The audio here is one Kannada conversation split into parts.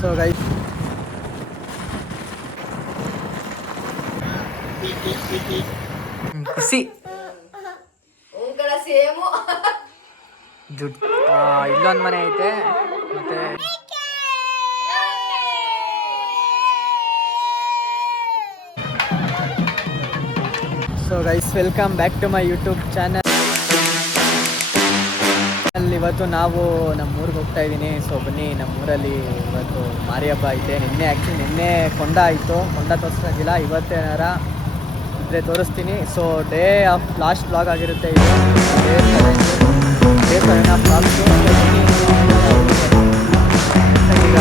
ಸೊ ಗೈಸ್ ಖುಷಿ ಇಲ್ಲೊಂದು ಮನೆ ಐತೆ ಮತ್ತೆ so guys welcome back to my YouTube channel. ಇವತ್ತು ನಾವು ನಮ್ಮೂರಿಗೆ ಹೋಗ್ತಾ ಇದ್ದೀನಿ. ಸೊ ಬನ್ನಿ, ನಮ್ಮೂರಲ್ಲಿ ಇವತ್ತು ಮಾರಿ ಹಬ್ಬ ಐತೆ. ನಿನ್ನೆ ಕೊಂಡ ಆಯಿತು, ಕೊಂಡ ತೋರಿಸೋದಿಲ್ಲ, ಇವತ್ತೇನಾರ ಇದ್ರೆ ತೋರಿಸ್ತೀನಿ. So day of last blog ಆಗಿರುತ್ತೆ ಇದು. Day 7 of blogs. ಈಗ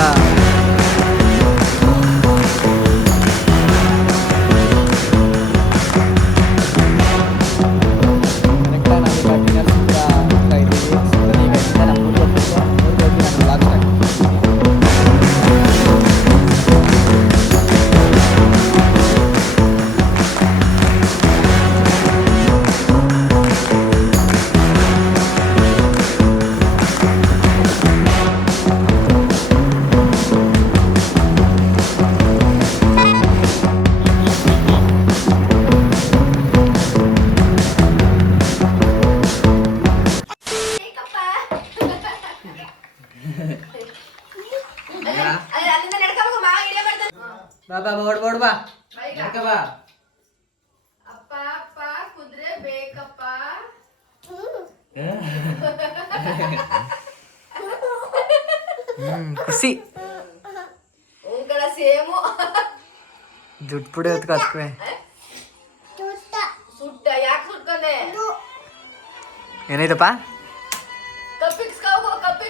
ಬಾ ಅಪ್ಪ ಅಪ್ಪ ಕುದ್ರೆ ಬೇಕಪ್ಪ. ಖುಷಿ ಉಂಗಳ ಸೇಮು ಜುಟ್ ಪುಡಿ ಹೊತ್ಕೊತ್ವೆ. ಸುಟ್ಟ ಯಾಕೆ ಸುಟ್ಕೊಂಡೆ? ಏನಾಯ್ತಪ್ಪ? ಕಪ್ಪಿಕ್ಸ್ಕೋ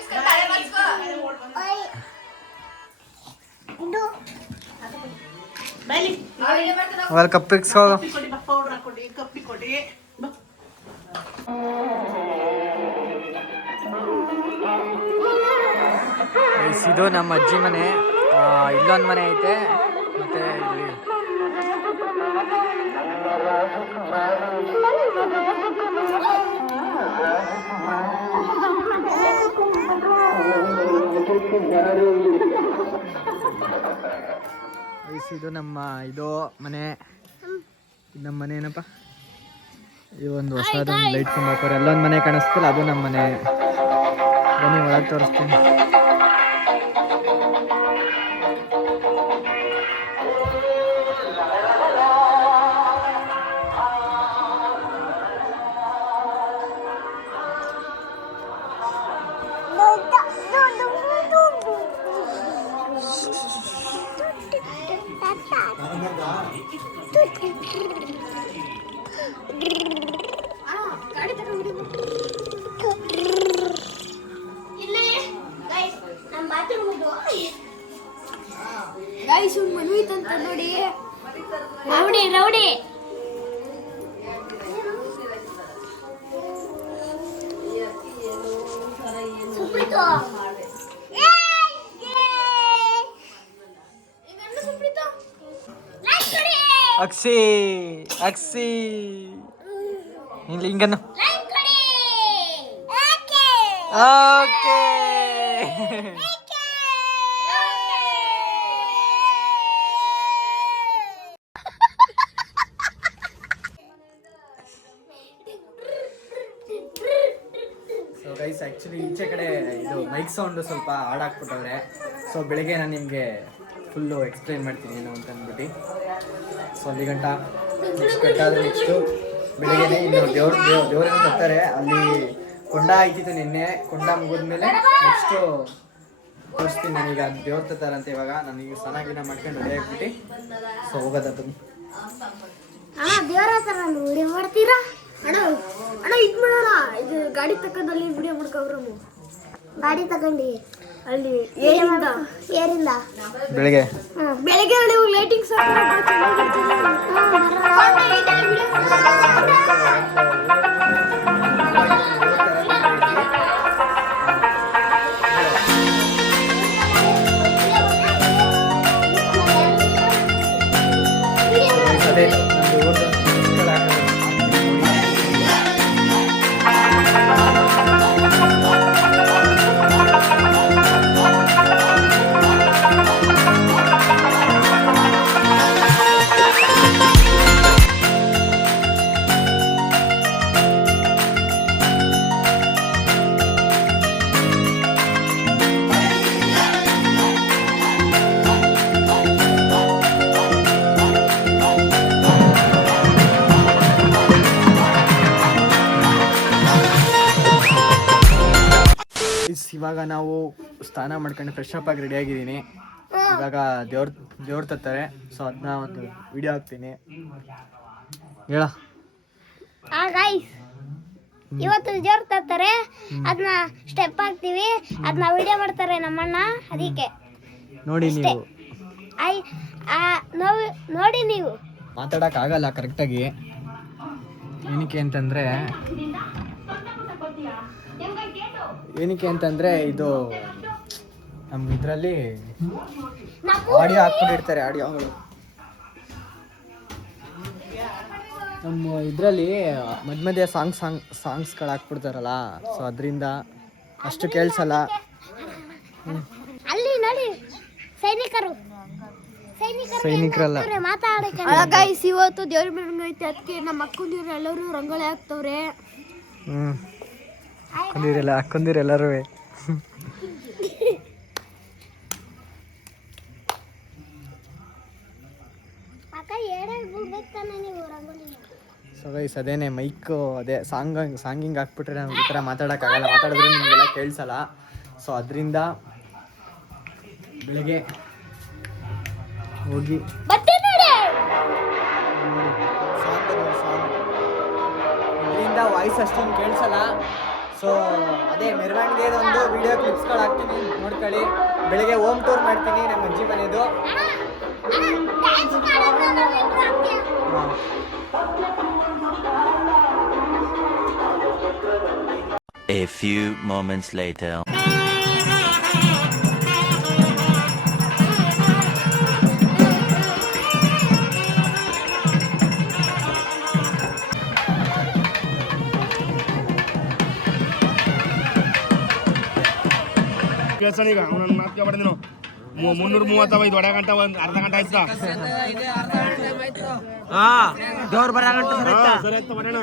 ತಲೆ ಮಚ್ಕೋ. ಕಪ್ಪಿಕ್ಸ್ ಇದು ನಮ್ಮ ಅಜ್ಜಿ ಮನೆ. ಇಲ್ಲೊಂದು ಮನೆ ಐತೆ ಮತ್ತೆ ಇಲ್ಲಿ ಇದು ನಮ್ಮ ಮನೆ. ನಮ್ಮ ಮನೆ ಏನಪ್ಪ, ಈ ಒಂದು ಹೊಸದೊಂದು ಲೈಟ್ ಕಂಬ ಹಾಕೋರು. ಎಲ್ಲೊಂದು ಮನೆ ಕಾಣಿಸ್ತಲ್ಲ, ಅದು ನಮ್ಮ ಮನೆ. ಬನ್ನಿ ಒಳಗೆ ತೋರಿಸ್ತೀನಿ. ರೌಡಿ ಅಕ್ಷಿ ಇಲ್ಲಿ ಹಿಂಗನ್ನು ಓಕೆ. ಸೊ ಗೈಸ್ ಆ್ಯಕ್ಚುಲಿ ಈಚೆ ಕಡೆ ಇದು ಮೈಕ್ ಸೌಂಡು ಸ್ವಲ್ಪ ಹಾಡಾಕ್ಬಿಟ್ಟವ್ರೆ. ಸೊ ಬೆಳಿಗ್ಗೆ ನಾನು ನಿಮಗೆ ಫುಲ್ಲು ಎಕ್ಸ್ಪ್ಲೈನ್ ಮಾಡ್ತೀನಿ ಏನು ಅಂತ ಅಂದ್ಬಿಟ್ಟು. ಸೊ ಅಲ್ಲಿ ಗಂಟ ನೆಕ್ಸ್ಟು ಬೆಳಿಗ್ಗೆ ಇನ್ನು ದೇವರನ್ನು ತರ್ತಾರೆ. ಅಲ್ಲಿ ಕೊಂಡ ಆಯ್ತಿತ್ತು ನಿನ್ನೆ. ಕೊಂಡ ಮುಗಿದ್ಮೇಲೆ ನೆಕ್ಸ್ಟು ತೋರಿಸ್ತೀನಿ ನಾನೀಗ. ದೇವ್ರ ತರ್ತಾರಂತೆ ಇವಾಗ. ನನಗೆ ಸ್ನಾನ ಮಾಡ್ಕೊಂಡು ರೆಡಿ ಆಗ್ಬಿಟ್ಟು ಸೊ ಹೋಗೋದತ್ತು. ದೇವರ ಹತ್ರ ನಾನು ವಿಡಿಯೋ ಮಾಡ್ತೀರಾ ಅಣ್ಣ? ಇದು ಮಾಡೋಣ, ಇದು ಗಾಡಿ ತಕ್ಕದಲ್ಲಿ ವಿಡಿಯೋ ಮಾಡ್ಕೊಬ್ರಮ್ಮ. ಗಾಡಿ ತಗೊಂಡು ಅಲ್ಲಿ ಏರಿಂದ ಬೆಳಿಗ್ಗೆ ಲೈಟಿಂಗ್ಸ್ ಇವಾಗ ನಾವು ಸ್ನಾನ ಮಾಡ್ಕೊಂಡು ಫ್ರೆಶ್ ಅಪ್ ಆಗಿ ರೆಡಿ ಆಗಿದ್ದೀನಿ. ಇವಾಗ ದೇವ್ರ ತತ್ತಾರೆ. ಸೊ ಅದನ್ನ ಒಂದು ವಿಡಿಯೋ ಹಾಕ್ತೀನಿ. ಹೇಳ ಗೈಸ್, ಇವತ್ತು ದೇವ್ರ ತರ್ತಾರೆ, ಅದನ್ನ ಸ್ಟೆಪ್ ಹಾಕ್ತೀವಿ, ಅದನ್ನ ವಿಡಿಯೋ ಮಾಡ್ತಾರೆ ನಮ್ಮಣ್ಣ. ಅದಕ್ಕೆ ನೋಡಿ ನೀವು ನೋಡಿ ನೀವು ಮಾತಾಡೋಕ್ಕಾಗಲ್ಲ ಕರೆಕ್ಟಾಗಿ. ಏನಕ್ಕೆ ಅಂತಂದರೆ ಇದು ನಮ್ಮ ಇದರಲ್ಲಿ ಆಡಿಯೋ ಹಾಕ್ಕೊಂಡಿರ್ತಾರೆ. ಆಡಿಯೋಗಳು ನಮ್ಮ ಇದರಲ್ಲಿ ಮಧ್ಯ ಸಾಂಗ್ಸ್ಗಳು ಹಾಕ್ಬಿಡ್ತಾರಲ್ಲ. ಸೊ ಅದರಿಂದ ಅಷ್ಟು ಕೇಳಿಸಲ್ಲ. ಅಲ್ಲಿ ನೋಡಿ ಸೈನಿಕರಲ್ಲ. ಗೈಸ್, ಇವತ್ತು ದೇವ್ರ ಮೆರವಣಿಗೆ ಐತೆ, ಅದಕ್ಕೆ ನಮ್ಮ ಅಕ್ಕಂದಿರು ಎಲ್ಲರೂ ರಂಗೋಲಿ ಹಾಕ್ತವ್ರೆ. ಹಾಕೊಂಡಿರೆಲ್ಲರೂ ಸೊ ಗೈಸ್, ಅದೇನೆ ಮೈಕ್ ಅದೇ ಸಾಂಗಿಂಗ್ ಹಾಕ್ಬಿಟ್ರೆ ನಾವು ಈ ಥರ ಮಾತಾಡೋಕ್ಕಾಗಲ್ಲ. ಮಾತಾಡಿದ್ರೆ ನಿಮಗೆಲ್ಲ ಕೇಳಿಸಲ್ಲ. ಸೊ ಅದರಿಂದ ಬೆಳಗ್ಗೆ ಹೋಗಿ ಇದರಿಂದ ವಾಯ್ಸ್ ಅಷ್ಟೊಂದು ಕೇಳಿಸಲ್ಲ. ಸೊ ಅದೇ ಮೆರವಣಿಗೆ ಒಂದು ವಿಡಿಯೋ ಕ್ಲಿಪ್ಸ್ಗಳು ಹಾಕ್ತೀನಿ, ನೋಡ್ಕೊಳ್ಳಿ. ಬೆಳಗ್ಗೆ ಹೋಮ್ ಟೂರ್ ಮಾಡ್ತೀನಿ ನಮ್ಮ ಅಜ್ಜಿ ಮನೆದು. A few moments later. ಕೇಳ್ಸಣೀಗ ಅವನನ್ನ ಮಾತು ಕೇಳ್ಬಾರ್ದು ನೀನು. 335 ಒಡೆ ಗಂಟೆ ಒಂದು ಅರ್ಧ ಗಂಟೆ ಆಯ್ತಾ? ದೇವ್ರು ಬರೋ ಗಂಟೆ ಸರಿ ಆಯ್ತು ಬರೋಣ.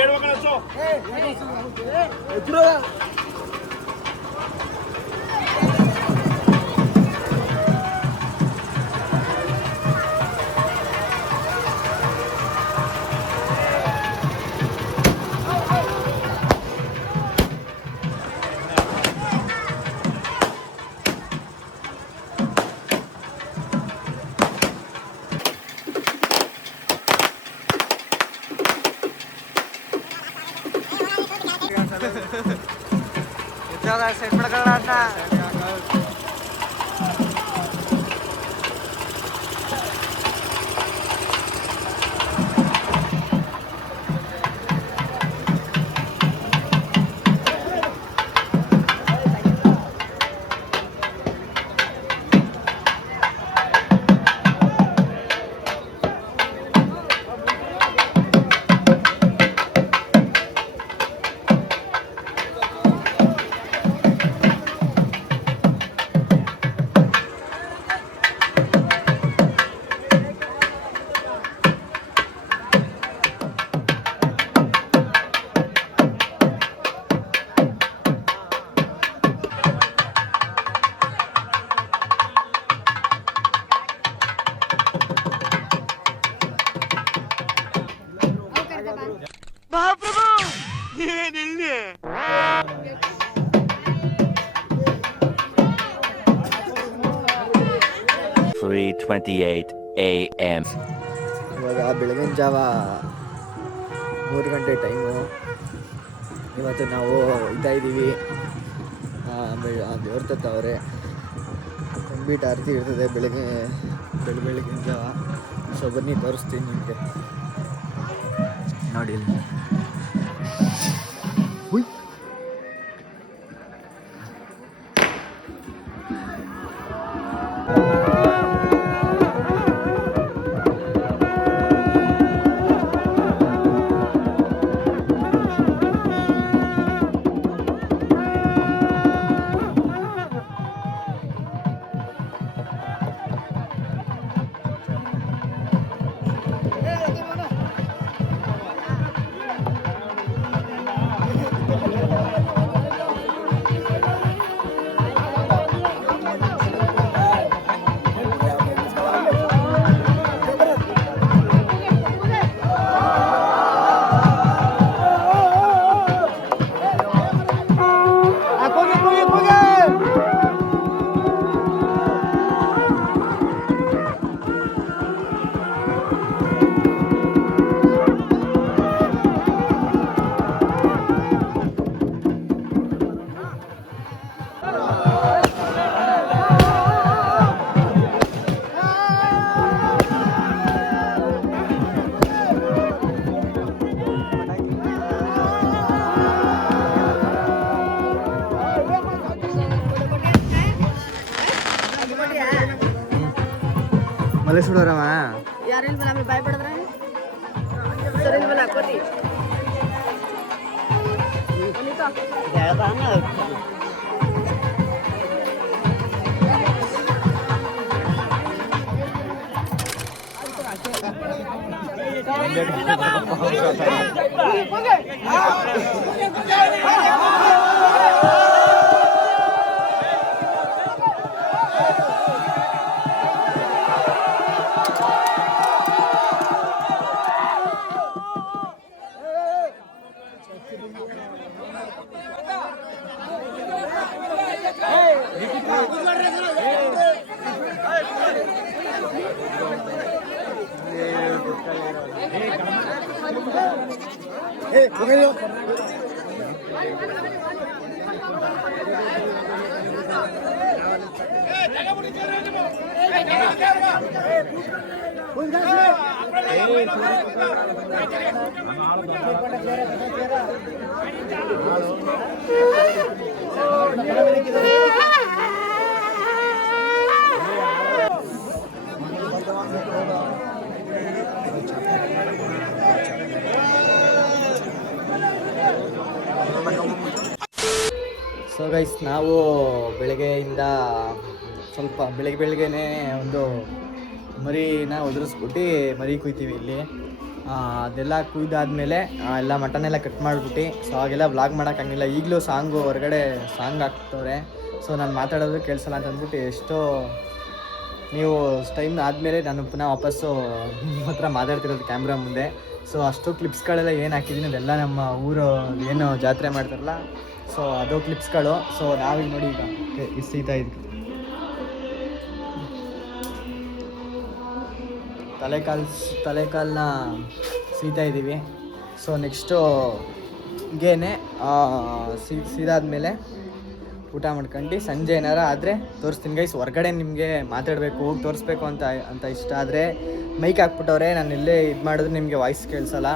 ಏಳು ಮಕ್ಕಳು ಸೆಟ್ ಮಾಡ್ಕೊಳ್ಳೋಣ ಅಣ್ಣ. ಮಹಾಪ್ರಭು ನೀವೇನಿಲ್ಲಿ? 3:28 a.m. ಇವಾಗ ಬೆಳಗಿನ ಜಾವ 3 ಗಂಟೆ ಟೈಮು. ಇವತ್ತು ನಾವು ಇದ್ದೀವಿ ದೇವ್ರ ತತ್ತವ್ರೆ. ಕಂಪ್ಲೀಟ್ ಆರತಿ ಇರ್ತದೆ ಬೆಳಗಿನ ಜಾವ. ಸೊ ಬನ್ನಿ ತೋರಿಸ್ತೀನಿ ನಿಮಗೆ. ನೋಡಿ ಅಲೆ ಸುಡೋರಮ್ಮ ಯಾರಿಲ್ಲ ಬಲ್ಲ ಆಮೇಲೆ ಬಾಯ್ ಪಡದ್ರೆ ಸರಿ ಬಲ್ಲ ಹಾಕೋತಿ ಸೊ ಗೈಸ್ ನಾವು ಬೆಳಗ್ಗೆಯಿಂದ ಸ್ವಲ್ಪ ಬೆಳಗ್ಗೆನೇ ಒಂದು ಮರಿನ ಒದರಿಸ್ಬಿಟ್ಟು ಮರಿ ಕುಯ್ತೀವಿ ಇಲ್ಲಿ. ಅದೆಲ್ಲ ಕುಯ್ದಾದ್ಮೇಲೆ ಎಲ್ಲ ಮಟನೆಲ್ಲ ಕಟ್ ಮಾಡಿಬಿಟ್ಟು ಸೊ ಹಾಗೆಲ್ಲ ವ್ಲಾಗ್ ಮಾಡೋಕ್ಕಾಗಿಲ್ಲ. ಈಗಲೂ ಸಾಂಗು ಹೊರಗಡೆ ಸಾಂಗ್ ಹಾಕ್ತವ್ರೆ. ಸೊ ನಾನು ಮಾತಾಡೋದು ಕೇಳಿಸಲ್ಲ ಅಂತ ಅಂದ್ಬಿಟ್ಟು ಎಷ್ಟೋ ನೀವು ಟೈಮ್ ಆದಮೇಲೆ ನಾನು ಪುನಃ ವಾಪಸ್ಸು ನಿಮ್ಮ ಹತ್ರ ಮಾತಾಡ್ತಿರೋದು ಕ್ಯಾಮ್ರಾ ಮುಂದೆ. ಸೊ ಅಷ್ಟು ಕ್ಲಿಪ್ಸ್ಗಳೆಲ್ಲ ಏನು ಹಾಕಿದ್ದೀನಿ ಅದೆಲ್ಲ ನಮ್ಮ ಊರು ಏನು ಜಾತ್ರೆ ಮಾಡ್ತಾರಲ್ಲ ಸೊ ಅದು ಕ್ಲಿಪ್ಸ್ಗಳು. ಸೊ ನಾವೀಗ ನೋಡಿ ಈಗ ಸೀತಾ ಇದ್ವಿ ತಲೆಕಾಲನ್ನ ಸೀತಾ ಇದ್ದೀವಿ. ಸೊ ನೆಕ್ಸ್ಟು ಹೀಗೇನೆ ಸೀದಾದ್ಮೇಲೆ ಊಟ ಮಾಡ್ಕೊಂಡು ಸಂಜೆ ಏನಾರ ಆದರೆ ತೋರಿಸ್ತೀನಿ ಗೈಸ್. ಹೊರ್ಗಡೆ ನಿಮಗೆ ಮಾತಾಡಬೇಕು ಹೋಗಿ ತೋರಿಸ್ಬೇಕು ಅಂತ ಇಷ್ಟ ಆದರೆ ಮೈಕ್ ಹಾಕ್ಬಿಟ್ಟವ್ರೆ. ನಾನು ಎಲ್ಲೇ ಇದು ಮಾಡಿದ್ರೆ ನಿಮಗೆ ವಾಯ್ಸ್ ಕೇಳಿಸಲ್ಲ,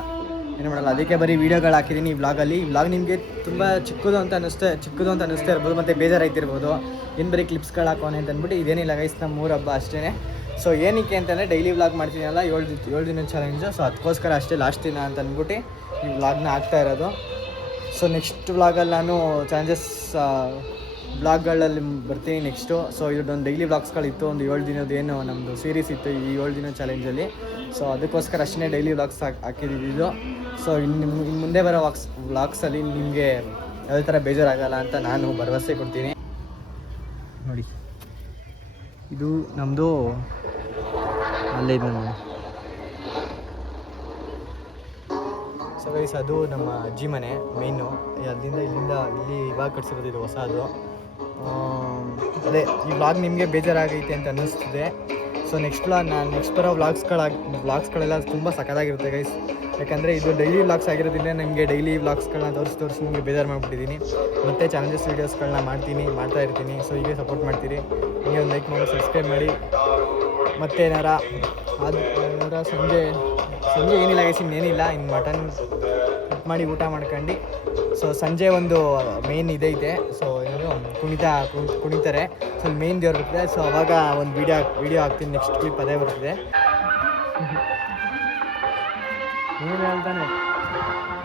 ಏನು ಮಾಡಲ್ಲ. ಅದಕ್ಕೆ ಬರೀ ವೀಡಿಯೋಗಳು ಹಾಕಿದ್ದೀನಿ ಈ ವ್ಲಾಗಲ್ಲಿ. ಈ ವ್ಲಾಗ್ ನಿಮಗೆ ತುಂಬ ಚಿಕ್ಕದು ಅಂತ ಅನ್ನಿಸ್ತಾ ಇರ್ಬೋದು, ಮತ್ತು ಬೇಜಾರಾಯ್ತಿರ್ಬೋದು ಏನು ಬರೀ ಕ್ಲಿಪ್ಸ್ಗಳು ಹಾಕೋನೆ ಅಂತ ಅಂದ್ಬಿಟ್ಟು. ಇದೇನಿಲ್ಲ ಗೈಸ್, ನಮ್ಮ ಊರ ಹಬ್ಬ ಅಷ್ಟೇ. ಸೊ ಏನಕ್ಕೆ ಅಂತಂದರೆ ಡೈಲಿ ವ್ಲಾಗ್ ಮಾಡ್ತೀನಲ್ಲ 7 ದಿನ ಚಾಲೆಂಜು. ಸೊ ಅದಕ್ಕೋಸ್ಕರ ಅಷ್ಟೇ ಲಾಸ್ಟ್ ದಿನ ಅಂತ ಅಂದ್ಬಿಟ್ಟು ಈ ವ್ಲಾಗ್ನ ಹಾಕ್ತಾ ಇರೋದು. ಸೊ ನೆಕ್ಸ್ಟ್ ವ್ಲಾಗಲ್ಲಿ ನಾನು ಚಾಲೆಂಜಸ್ ವ್ಲಾಗ್ಗಳಲ್ಲಿ ಬರ್ತೀನಿ ನೆಕ್ಸ್ಟು. ಸೊ ಇದೊಂದು ಡೈಲಿ ವ್ಲಾಗ್ಸ್ಗಳಿತ್ತು, ಒಂದು 7 ದಿನದ ಏನು ನಮ್ಮದು ಸೀರೀಸ್ ಇತ್ತು ಈ 7 ದಿನ ಚಾಲೆಂಜಲ್ಲಿ. ಸೊ ಅದಕ್ಕೋಸ್ಕರ ಅಷ್ಟೇ ಡೈಲಿ ವ್ಲಾಗ್ಸ್ ಹಾಕಿದ್ದು. ಸೊ ಇನ್ನು ಮುಂದೆ ಬರೋ ವ್ಲಾಗ್ಸಲ್ಲಿ ನಿಮಗೆ ಯಾವುದೇ ಥರ ಬೇಜಾರಾಗಲ್ಲ ಅಂತ ನಾನು ಭರವಸೆ ಕೊಡ್ತೀನಿ. ನೋಡಿ ಇದು ನಮ್ಮದು ಅಲ್ಲೇ ಇದೆ ನಮ್ಮ. ಸೊ ಗೈಸ್ ಅದು ನಮ್ಮ ಅಜ್ಜಿ ಮನೆ ಮೇಯ್ನು. ಅಲ್ಲಿಂದ ಇಲ್ಲಿ ಇವಾಗ ಕಟ್ಸಿರೋದು ಇದು ಹೊಸದು. ಅದೇ ಈ ವ್ಲಾಗ್ ನಿಮಗೆ ಬೇಜಾರಾಗೈತೆ ಅಂತ ಅನ್ನಿಸ್ತಿದೆ. ಸೊ ನೆಕ್ಸ್ಟ್ ಬರೋ ವ್ಲಾಗ್ಸ್ಗಳೆಲ್ಲ ತುಂಬ ಸಖತ್ತಾಗಿರುತ್ತೆ ಗೈಸ್. ಯಾಕಂದರೆ ಇದು ಡೈಲಿ ವ್ಲಾಗ್ಸ್ ಆಗಿರೋದ್ರಿಂದ ನಿಮಗೆ ಡೈಲಿ ವ್ಲಾಗ್ಸ್ಗಳನ್ನ ತೋರಿಸಿ ನಿಮಗೆ ಬೇಜಾರು ಮಾಡಿಬಿಟ್ಟಿದ್ದೀನಿ. ಮತ್ತು ಚಾಲೆಂಜಸ್ ವೀಡಿಯೋಸ್ಗಳನ್ನ ಮಾಡ್ತಾ ಇರ್ತೀನಿ. ಸೊ ಹೀಗೆ ಸಪೋರ್ಟ್ ಮಾಡ್ತೀರಿ. ಹೀಗೆ ಒಂದು ಲೈಕ್ ಮಾಡಿ ಸಬ್ಸ್ಕ್ರೈಬ್ ಮಾಡಿ. ಮತ್ತು ಏನಾರ ಸಂಜೆ ಏನಿಲ್ಲ ಗೈಸ್, ಇನ್ನೇನಿಲ್ಲ, ಇನ್ನು ಮಟನ್ ಕಟ್ ಮಾಡಿ ಊಟ ಮಾಡ್ಕೊಂಡು ಸೊ ಸಂಜೆ ಒಂದು ಮೇನ್ ಇದೈತೆ. ಸೊ ಏನು ಕುಣಿತಾರೆ. ಸೊ ಮೇನ್ ದೇವ್ರು ಬರ್ತದೆ. ಸೊ ಅವಾಗ ಒಂದು ವಿಡಿಯೋ ಹಾಕ್ತೀನಿ. ನೆಕ್ಸ್ಟ್ ಕ್ಲಿಪ್ ಅದೇ ಬರ್ತದೆ. ಏನು ಹೇಳ್ತಾನೆ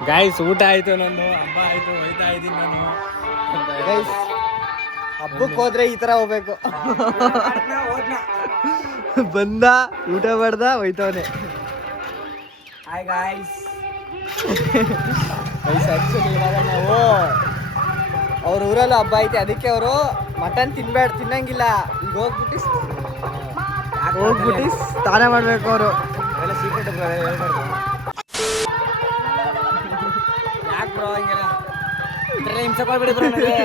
ಗೈಸ್, ಊಟ ಆಯ್ತು, ನಂದು ಹಬ್ಬ ಆಯ್ತು, ಹೋಯ್ತಾ ಇದ್ದೀನಿ ನಾನು. ಗೈಸ್ ಹಬ್ಬಕ್ಕೆ ಹೋದ್ರೆ ಈ ಥರ ಹೋಗ್ಬೇಕು. ಬಂದ ಊಟ ಮಾಡ್ದ ಹೋಯ್ತವನೆ. Hi guys. ಆ್ಯಕ್ಚುಲಿ ಇವಾಗ ನಾವು ಅವ್ರ ಊರಲ್ಲೂ ಹಬ್ಬ ಐತೆ, ಅದಕ್ಕೆ ಅವರು ಮಟನ್ ತಿನ್ನಂಗಿಲ್ಲ. ಈಗ ಹೋಗ್ಬಿಟ್ಟು ಸ್ನಾನ ಮಾಡಬೇಕು ಅವರು. ಅವೆಲ್ಲ ಸೀಕ್ರೆಟ್ ಹೇಳ್ಬಾರ್ದು. ಯಾಕೆ ಬ್ರೋ ಹಿಂಗೆಲ್ಲ ಇದರಲ್ಲಿ ಹಿಂಸೆ ಕೊಡ್ಬಿಡಿ ಬ್ರೋ ನನಗೆ.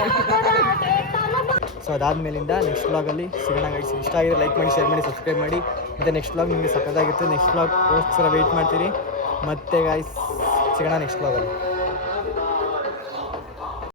ಸೊ ಅದಾದಮೇಲಿಂದ ನೆಕ್ಸ್ಟ್ ವ್ಲಾಗಲ್ಲಿ ಸಿಗೋಣ ಗೈಸ್. ಇಷ್ಟ ಆಗಿದ್ರೆ ಲೈಕ್ ಮಾಡಿ, ಶೇರ್ ಮಾಡಿ, ಸಬ್ಸ್ಕ್ರೈಬ್ ಮಾಡಿ. ಮತ್ತು ನೆಕ್ಸ್ಟ್ ವ್ಲಾಗ್ ನಿಮಗೆ ಸಕ್ಕತ್ತಾಗಿರುತ್ತೆ. ನೆಕ್ಸ್ಟ್ ವ್ಲಾಗ್ಗೋಸ್ಕರ ವೆಯ್ಟ್ ಮಾಡ್ತೀರಿ. ಮತ್ತೆ ಗೈಸ್ ಸಿಗೋಣ ನೆಕ್ಸ್ಟ್ ವ್ಲಾಗಲ್ಲಿ.